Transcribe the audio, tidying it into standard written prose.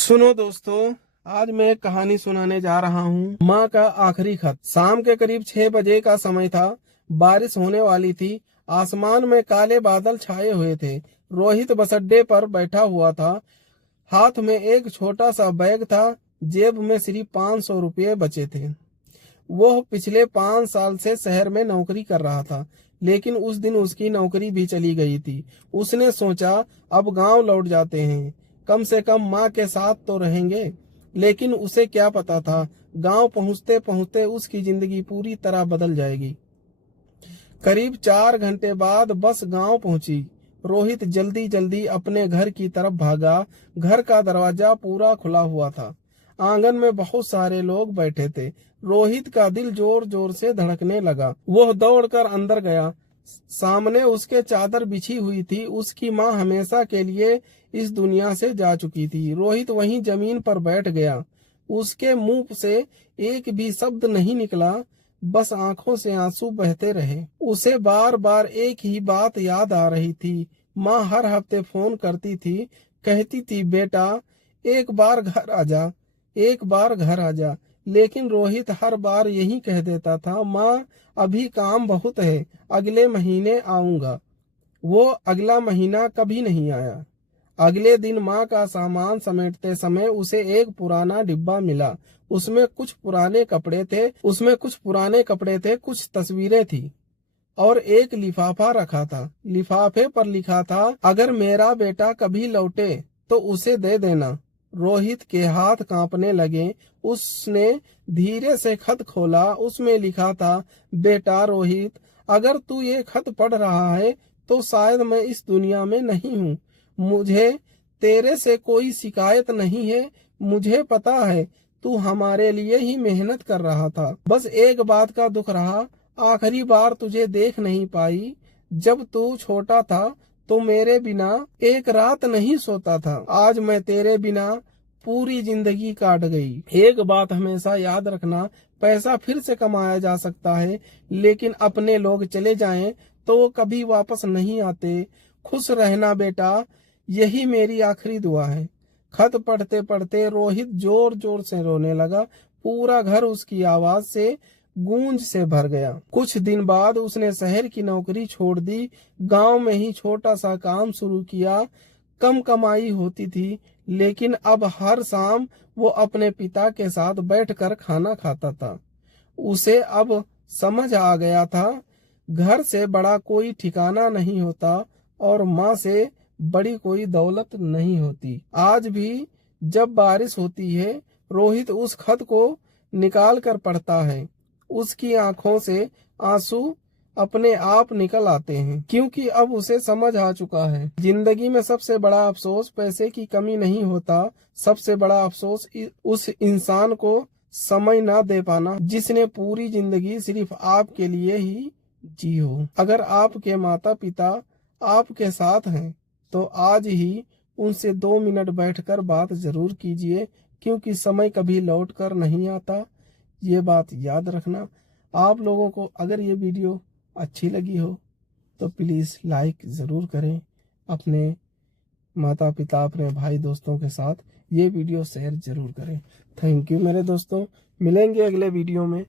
सुनो दोस्तों, आज मैं एक कहानी सुनाने जा रहा हूँ। माँ का आखिरी खत। शाम के करीब 6 बजे का समय था। बारिश होने वाली थी। आसमान में काले बादल छाए हुए थे। रोहित बस अड्डे पर बैठा हुआ था। हाथ में एक छोटा सा बैग था। जेब में सिर्फ 500 रुपये बचे थे। वह पिछले 5 साल से शहर में नौकरी कर रहा था, लेकिन उस दिन उसकी नौकरी भी चली गई थी। उसने सोचा, अब गांव लौट जाते हैं, कम से कम माँ के साथ तो रहेंगे। लेकिन उसे क्या पता था, गांव पहुंचते पहुंचते उसकी जिंदगी पूरी तरह बदल जाएगी। करीब 4 घंटे बाद बस गांव पहुंची। रोहित जल्दी जल्दी अपने घर की तरफ भागा। घर का दरवाजा पूरा खुला हुआ था। आंगन में बहुत सारे लोग बैठे थे। रोहित का दिल जोर जोर से धड़कने लगा। वह दौड़कर अंदर गया। सामने उसके चादर बिछी हुई थी। उसकी माँ हमेशा के लिए इस दुनिया से जा चुकी थी। रोहित वहीं जमीन पर बैठ गया। उसके मुंह से एक भी शब्द नहीं निकला, बस आंखों से आंसू बहते रहे। उसे बार बार एक ही बात याद आ रही थी। माँ हर हफ्ते फोन करती थी, कहती थी, बेटा एक बार घर आ जा, एक बार घर आ जा। लेकिन रोहित हर बार यही कह देता था, माँ अभी काम बहुत है, अगले महीने आऊंगा। वो अगला महीना कभी नहीं आया। अगले दिन माँ का सामान समेटते समय उसे एक पुराना डिब्बा मिला। उसमें कुछ पुराने कपड़े थे, कुछ तस्वीरें थी और एक लिफाफा रखा था। लिफाफे पर लिखा था, अगर मेरा बेटा कभी लौटे तो उसे दे देना। रोहित के हाथ कांपने लगे। उसने धीरे से खत खोला। उसमें लिखा था, बेटा रोहित, अगर तू ये खत पढ़ रहा है तो शायद मैं इस दुनिया में नहीं हूँ। मुझे तेरे से कोई शिकायत नहीं है। मुझे पता है तू हमारे लिए ही मेहनत कर रहा था। बस एक बात का दुख रहा, आखिरी बार तुझे देख नहीं पाई। जब तू छोटा था तो मेरे बिना एक रात नहीं सोता था। आज मैं तेरे बिना पूरी जिंदगी काट गई। एक बात हमेशा याद रखना, पैसा फिर से कमाया जा सकता है, लेकिन अपने लोग चले जाएं तो वो कभी वापस नहीं आते। खुश रहना बेटा, यही मेरी आखिरी दुआ है। खत पढ़ते पढ़ते रोहित जोर जोर से रोने लगा। पूरा घर उसकी आवाज से, गूंज से भर गया। कुछ दिन बाद उसने शहर की नौकरी छोड़ दी। गांव में ही छोटा सा काम शुरू किया। कम कमाई होती थी, लेकिन अब हर शाम वो अपने पिता के साथ बैठकर खाना खाता था। उसे अब समझ आ गया था, घर से बड़ा कोई ठिकाना नहीं होता और माँ से बड़ी कोई दौलत नहीं होती। आज भी जब बारिश होती है, रोहित उस खत को निकाल कर पढ़ता है। उसकी आंखों से आंसू अपने आप निकल आते हैं, क्योंकि अब उसे समझ आ चुका है, जिंदगी में सबसे बड़ा अफसोस पैसे की कमी नहीं होता। सबसे बड़ा अफसोस उस इंसान को समय ना दे पाना, जिसने पूरी जिंदगी सिर्फ आपके लिए ही जी हो। अगर आपके माता पिता आपके साथ हैं तो आज ही उनसे 2 मिनट बैठकर बात जरूर कीजिए, क्योंकि समय कभी लौट कर नहीं आता। ये बात याद रखना। आप लोगों को अगर ये वीडियो अच्छी लगी हो तो प्लीज़ लाइक ज़रूर करें। अपने माता पिता, अपने भाई दोस्तों के साथ ये वीडियो शेयर ज़रूर करें। थैंक यू मेरे दोस्तों, मिलेंगे अगले वीडियो में।